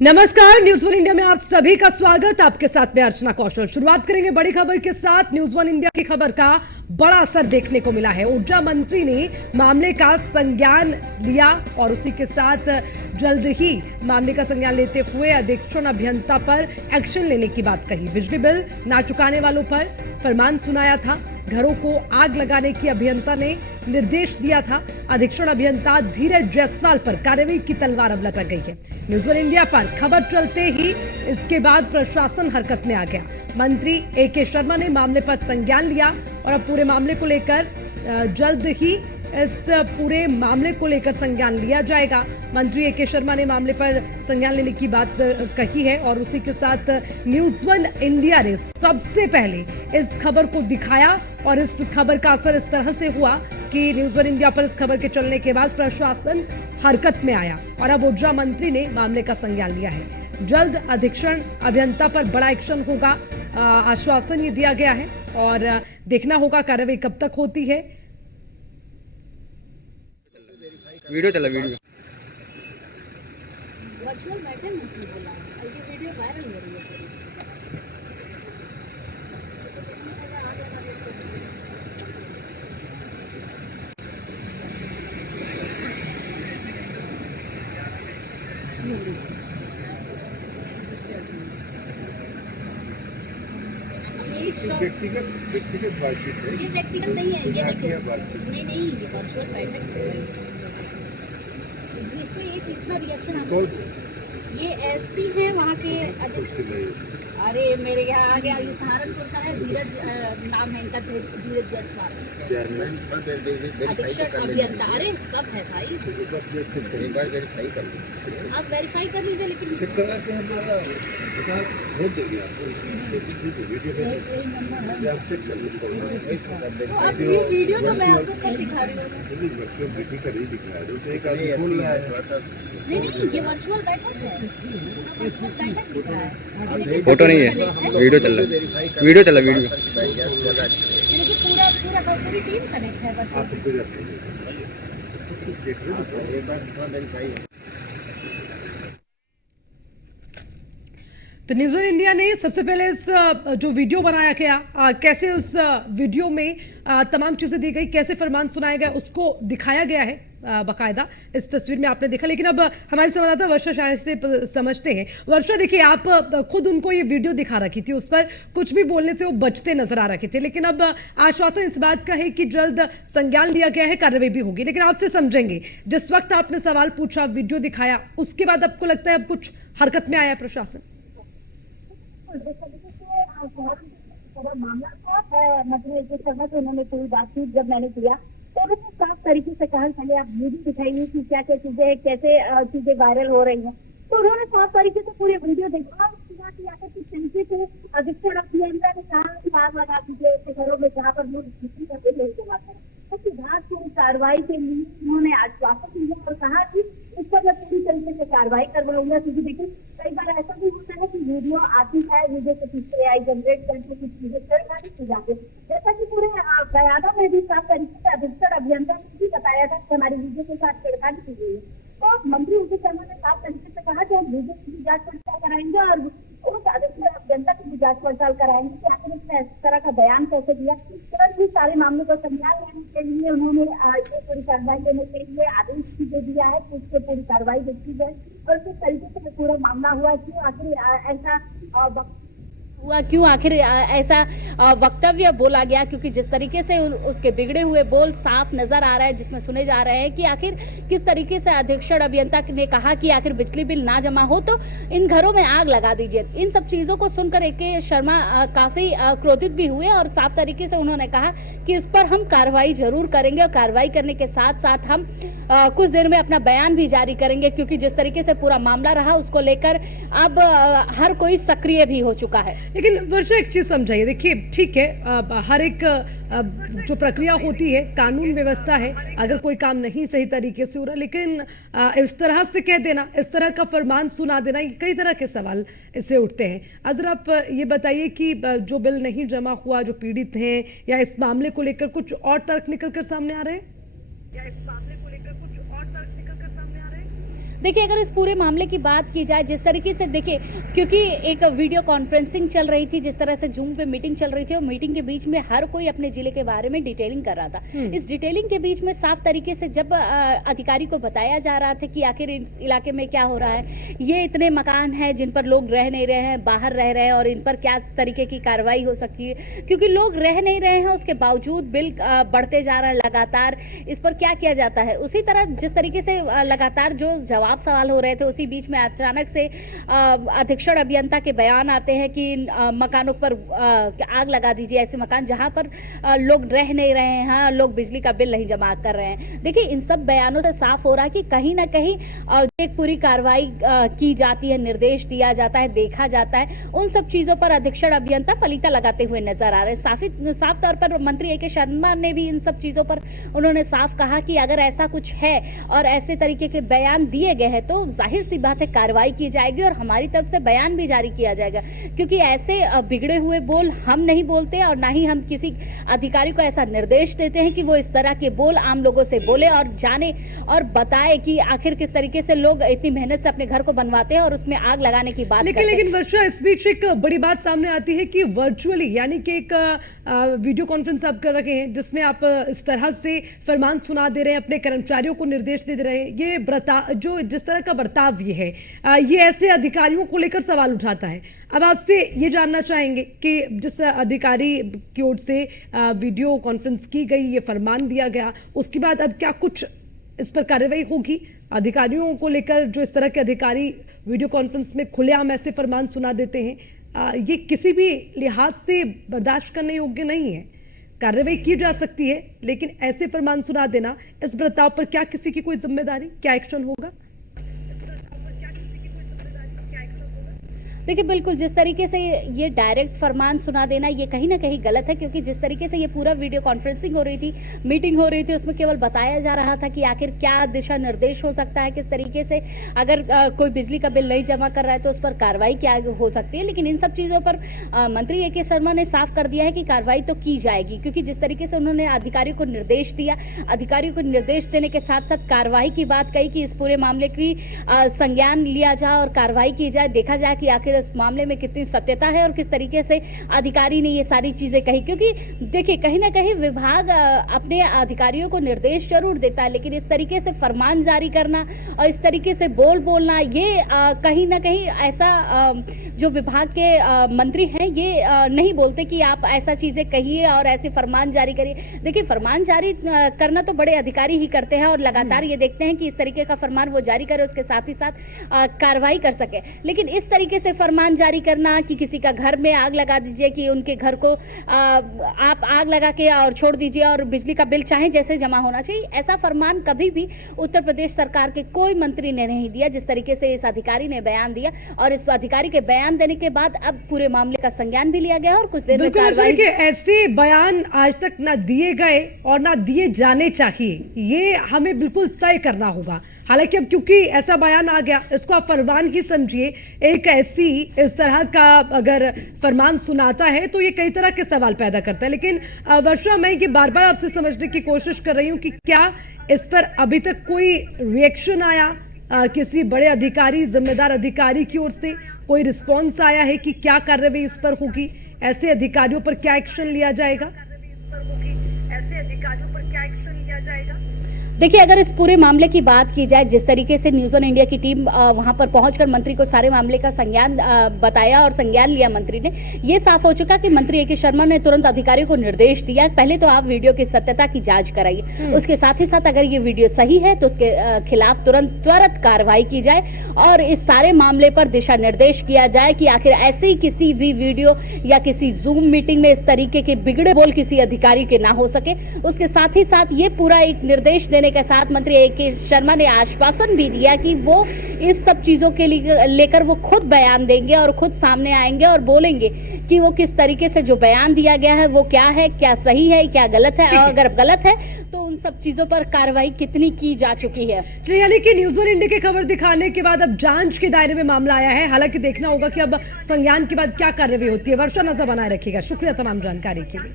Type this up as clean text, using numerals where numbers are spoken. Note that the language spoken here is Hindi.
नमस्कार, न्यूज वन इंडिया में आप सभी का स्वागत। आपके साथ में अर्चना कौशल। शुरुआत करेंगे बड़ी खबर के साथ। न्यूज वन इंडिया की खबर का बड़ा असर देखने को मिला है। ऊर्जा मंत्री ने मामले का संज्ञान लिया और उसी के साथ जल्द ही मामले का संज्ञान लेते हुए अधीक्षण अभियंता पर एक्शन लेने की बात कही। बिजली बिल ना चुकाने वालों पर फरमान सुनाया था। घरों को आग लगाने की अभियंता ने निर्देश दिया था। अधीक्षण अभियंता धीरज जायसवाल पर कार्रवाई की तलवार अब लटक गई है। न्यूज वन इंडिया पर खबर चलते ही इसके बाद प्रशासन हरकत में आ गया। मंत्री AK शर्मा ने मामले पर संज्ञान लिया और अब पूरे मामले को लेकर जल्द ही इस पूरे मामले को लेकर संज्ञान लिया जाएगा। मंत्री AK शर्मा ने मामले पर संज्ञान लेने की बात कही है और उसी के साथ न्यूज वन इंडिया ने सबसे पहले इस खबर को दिखाया और इस खबर का असर इस तरह से हुआ कि न्यूज वन इंडिया पर इस खबर के चलने के बाद प्रशासन हरकत में आया और अब ऊर्जा मंत्री ने मामले का संज्ञान लिया है। जल्द अधीक्षण अभियंता पर बड़ा एक्शन होगा, आश्वासन ये दिया गया है और देखना होगा कार्रवाई कब तक होती है। वीडियो चला वीडियो वर्चुअल बैठे में उसने बोला और ये वीडियो वायरल हो रही है। व्यक्तिगत बातचीत है। ये व्यक्तिगत नहीं है, ये देखिए बातचीत नहीं ये वर्चुअल बैठक चल रही है। इसमें एक इतना रिएक्शन आता है। ये ऐसी है वहाँ के अरे मेरे यहाँ आ गया। ये सहारनपुर का है, धीरज नाम है इनका, धीरज जायसवाल अधीक्षण अभियंता। अरे सब है भाई, एक बार वेरीफाई कर लीजिए। आप वेरीफाई कर लीजिए। लेकिन वीडियो तो मैं आपको सब दिखा रही हूँ। नहीं ये वर्चुअल बैठक है, वर्चुअल बैठक दिख रहा है। फोटो नहीं है, वीडियो चल रहा है। वीडियो चला वीडियो यानी कि पूरी टीम कनेक्ट है वर्चुअल। तो न्यूज वन इंडिया ने सबसे पहले इस जो वीडियो बनाया गया, कैसे उस वीडियो में तमाम चीजें दी गई, कैसे फरमान सुनाया गया, उसको दिखाया गया है बाकायदा। इस तस्वीर में आपने देखा। लेकिन अब हमारी संवाददाता वर्षा शायद से समझते हैं। वर्षा, देखिए आप खुद उनको ये वीडियो दिखा रखी थी, उस पर कुछ भी बोलने से वो बचते नजर आ रखे थे, लेकिन अब आश्वासन इस बात का है कि जल्द संज्ञान लिया गया है, कार्रवाई भी होगी। लेकिन आपसे समझेंगे, जिस वक्त आपने सवाल पूछा, वीडियो दिखाया, उसके बाद आपको लगता है अब कुछ हरकत में आया प्रशासन? मामला था मतलब शर्मा से उन्होंने कोई बातचीत जब मैंने किया तो उन्होंने साफ तरीके से कहा पहले आप वीडियो दिखाइए कि क्या क्या चीजें कैसे चीजें वायरल हो रही हैं। तो उन्होंने साफ तरीके से पूरी वीडियो देखा। उसके बाद यहाँ किस तरीके से अधीक्षण अभियंता ने कहा कि आग लगा दीजिए ऐसे घरों में जहाँ पर लोग जमा करें। उसके बाद पूरी कार्रवाई के लिए उन्होंने आश्वासन दिया और कहा कि इस पर मैं पूरी तरीके से कार्रवाई करवाऊंगा। क्योंकि देखिए कई बार ऐसा भी होता है कि वीडियो आती है, वीडियो के पीछे AI जनरेट करके कुछ चीजें कर जाते हैं। जैसा कि पूरे बयानों में भी साफ तरीके से अधीक्षण अभियंता ने भी बताया था कि हमारी वीडियो के साथ छेड़खानी की गई है। तो मंत्री उनके शर्मा ने साफ तरीके से कहा कि हम वीडियो की जांच पड़ताल कराएंगे और उस अधीक्षण अभियंता की भी जांच पड़ताल कराएंगे कि आखिर इसने इस तरह का बयान कैसे दिया। तुरंत भी सारे मामले को संज्ञान लेने के लिए उन्होंने ये पूरी कार्रवाई लेने के लिए आदेश भी दे दिया है कि उससे पूरी कार्रवाई देखी जाए और किस तरीके से पूरा मामला हुआ, क्यों आखिर ऐसा हुआ, क्यों आखिर ऐसा वक्तव्य बोला गया। क्योंकि जिस तरीके से उसके बिगड़े हुए बोल साफ नजर आ रहा है, जिसमें सुने जा रहे हैं कि आखिर किस तरीके से अधीक्षण अभियंता ने कहा कि आखिर बिजली बिल ना जमा हो तो इन घरों में आग लगा दीजिए। इन सब चीजों को सुनकर AK शर्मा काफी क्रोधित भी हुए और साफ तरीके से उन्होंने कहा कि इस पर हम कार्रवाई जरूर करेंगे और कार्रवाई करने के साथ साथ हम कुछ देर में अपना बयान भी जारी करेंगे। क्योंकि जिस तरीके से पूरा मामला रहा उसको लेकर अब हर कोई सक्रिय भी हो चुका है। लेकिन वर्षा, एक चीज समझाइए। देखिए ठीक है, हर एक जो प्रक्रिया होती है, कानून व्यवस्था है, अगर कोई काम नहीं सही तरीके से हो रहा, लेकिन इस तरह से कह देना, इस तरह का फरमान सुना देना, ये कई तरह के सवाल इससे उठते हैं। अगर आप ये बताइए कि जो बिल नहीं जमा हुआ, जो पीड़ित हैं, या इस मामले को लेकर कुछ और तर्क निकल कर सामने आ रहे हैं, या इस मामले को लेकर कुछ और तर्क निकल कर सामने आ रहे हैं? देखिए, अगर इस पूरे मामले की बात की जाए, जिस तरीके से देखिए, क्योंकि एक वीडियो कॉन्फ्रेंसिंग चल रही थी, जिस तरह से जूम पे मीटिंग चल रही थी, और मीटिंग के बीच में हर कोई अपने जिले के बारे में डिटेलिंग कर रहा था। इस डिटेलिंग के बीच में साफ तरीके से जब अधिकारी को बताया जा रहा था कि आखिर इस इलाके में क्या हो रहा है, ये इतने मकान हैं जिन पर लोग रह नहीं रहे हैं, बाहर रह रहे हैं, और इन पर क्या तरीके की कार्रवाई हो सकती है, क्योंकि लोग रह नहीं रहे हैं, उसके बावजूद बिल बढ़ते जा रहा है लगातार, इस पर क्या किया जाता है। उसी तरह जिस तरीके से लगातार जो जवाब सवाल हो रहे थे, उसी बीच में अचानक से अधीक्षण अभियंता के बयान आते हैं कि मकानों पर आग लगा दीजिए, ऐसे मकान जहां पर लोग रह नहीं रहे हैं, लोग बिजली का बिल नहीं जमा कर रहे हैं। देखिए, इन सब बयानों से साफ हो रहा है कि कहीं ना कहीं एक पूरी कार्रवाई की जाती है, निर्देश दिया जाता है, देखा जाता है, उन सब चीजों पर अधीक्षण अभियंता पलीता लगाते हुए नजर आ रहे हैं। साफ तौर पर मंत्री A.K. शर्मा ने भी इन सब चीजों पर उन्होंने साफ कहा कि अगर ऐसा कुछ है और ऐसे तरीके के बयान दिए गए हैं तो जाहिर सी बात है कार्रवाई की जाएगी, और हमारी तरफ से बयान भी जारी किया जाएगा, क्योंकि ऐसे बिगड़े हुए बोल हम नहीं बोलते, और ना ही हम किसी अधिकारी को ऐसा निर्देश देते हैं कि वो इस तरह के बोल आम लोगों से बोले और जाने और बताए कि आखिर किस तरीके से लोग इतनी मेहनत से अपने घर को बनवाते हैं और उसमें आग लगाने की बात करते हैं। लेकिन वर्षा, इस बीच एक बड़ी बात सामने आती है कि वर्चुअली, यानी कि एक वीडियो कॉन्फ्रेंस आप कर रखे हैं जिसमें आप इस तरह से फरमान सुना दे रहे हैं, अपने कर्मचारियों को निर्देश दे रहे हैं, ये जो जिस तरह का बर्ताव ये है, ये ऐसे अधिकारियों को लेकर सवाल उठाता है। अब आपसे ये जानना चाहेंगे कि जिस अधिकारी की ओर से वीडियो कॉन्फ्रेंस की गई, ये फरमान दिया गया, उसके बाद अब क्या कुछ इस पर कार्रवाई होगी अधिकारियों को लेकर, जो इस तरह के अधिकारी वीडियो कॉन्फ्रेंस में खुलेआम ऐसे फरमान सुना देते हैं? ये किसी भी लिहाज से बर्दाश्त करने योग्य नहीं है। कार्रवाई की जा सकती है, लेकिन ऐसे फरमान सुना देना, इस बर्ताव पर क्या किसी की कोई जिम्मेदारी, क्या एक्शन होगा? देखिए, बिल्कुल जिस तरीके से ये डायरेक्ट फरमान सुना देना, ये कहीं ना कहीं गलत है, क्योंकि जिस तरीके से ये पूरा वीडियो कॉन्फ्रेंसिंग हो रही थी, मीटिंग हो रही थी, उसमें केवल बताया जा रहा था कि आखिर क्या दिशा निर्देश हो सकता है, किस तरीके से अगर कोई बिजली का बिल नहीं जमा कर रहा है तो उस पर कार्रवाई क्या हो सकती है। लेकिन इन सब चीज़ों पर मंत्री A.K. शर्मा ने साफ कर दिया है कि कार्रवाई तो की जाएगी, क्योंकि जिस तरीके से उन्होंने अधिकारी को निर्देश दिया, अधिकारी को निर्देश देने के साथ साथ कार्रवाई की बात कही कि इस पूरे मामले की संज्ञान लिया जाए और कार्रवाई की जाए, देखा जाए कि आखिर इस मामले में कितनी सत्यता है और किस तरीके से अधिकारी ने ये सारी चीजें कही। क्योंकि देखिए, कहीं ना कहीं विभाग अपने अधिकारियों को निर्देश जरूर देता है, लेकिन इस तरीके से फरमान जारी करना और इस तरीके से बोलना, ये कहीं ना कहीं ऐसा जो विभाग के मंत्री हैं ये नहीं बोलते कि आप ऐसा चीजें कहिए और ऐसे फरमान जारी करिए। देखिए, फरमान जारी करना तो बड़े अधिकारी ही करते हैं, और लगातार ये देखते हैं कि इस तरीके का फरमान वो जारी करे, उसके साथ ही साथ कार्रवाई कर सके। लेकिन इस तरीके से फरमान जारी करना कि किसी का घर में आग लगा दीजिए, कि उनके घर को आप आग लगा के और छोड़ दीजिए और बिजली का बिल चाहे जैसे जमा होना चाहिए, ऐसा फरमान कभी भी उत्तर प्रदेश सरकार के कोई मंत्री ने नहीं दिया, जिस तरीके से इस अधिकारी ने बयान दिया। और इस अधिकारी के बयान देने के बाद अब पूरे मामले का संज्ञान भी लिया गया और कुछ देर में कार्रवाई। ऐसे बयान आज तक ना दिए गए और ना दिए जाने चाहिए, ये हमें बिल्कुल तय करना होगा। हालांकि अब क्योंकि ऐसा बयान आ गया, इसको आप फरमान ही समझिए, एक ऐसी इस तरह का अगर फरमान सुनाता है तो ये कई तरह के सवाल पैदा करता है। लेकिन वर्षा, मैं ये बार बार आपसे समझने की कोशिश कर रही हूँ कि क्या इस पर अभी तक कोई रिएक्शन आया, किसी बड़े अधिकारी, जिम्मेदार अधिकारी की ओर से कोई रिस्पॉन्स आया है कि क्या कार्रवाई इस पर होगी, ऐसे अधिकारियों पर क्या एक्शन लिया जाएगा? देखिए, अगर इस पूरे मामले की बात की जाए, जिस तरीके से न्यूज़ ऑन इंडिया की टीम वहां पर पहुंचकर मंत्री को सारे मामले का संज्ञान बताया और संज्ञान लिया मंत्री ने, ये साफ हो चुका कि मंत्री A.K. शर्मा ने तुरंत अधिकारियों को निर्देश दिया, पहले तो आप वीडियो की सत्यता की जांच कराइए, उसके साथ ही साथ अगर ये वीडियो सही है तो उसके खिलाफ त्वरित कार्रवाई की जाए और इस सारे मामले पर दिशा निर्देश किया जाए कि आखिर ऐसे ही किसी भी वीडियो या किसी जूम मीटिंग में इस तरीके के बिगड़े बोल किसी अधिकारी के ना हो सके। उसके साथ ही साथ ये पूरा एक निर्देश देने के साथ मंत्री A.K. शर्मा ने आश्वासन भी दिया कि वो इस सब चीजों के लिए लेकर वो खुद बयान देंगे और खुद सामने आएंगे और बोलेंगे कि वो किस तरीके से जो बयान दिया गया है वो क्या है, क्या सही है, क्या गलत है, और अगर गलत है तो उन सब चीजों पर कार्रवाई कितनी की जा चुकी है। यानी कि न्यूज़ ऑन इंडिया की खबर दिखाने के बाद अब जांच के दायरे में मामला आया है। हालांकि देखना होगा कि अब संज्ञान के बाद क्या कार्रवाई होती है। वर्षा, नजर बनाए रखिएगा। शुक्रिया तमाम जानकारी के लिए।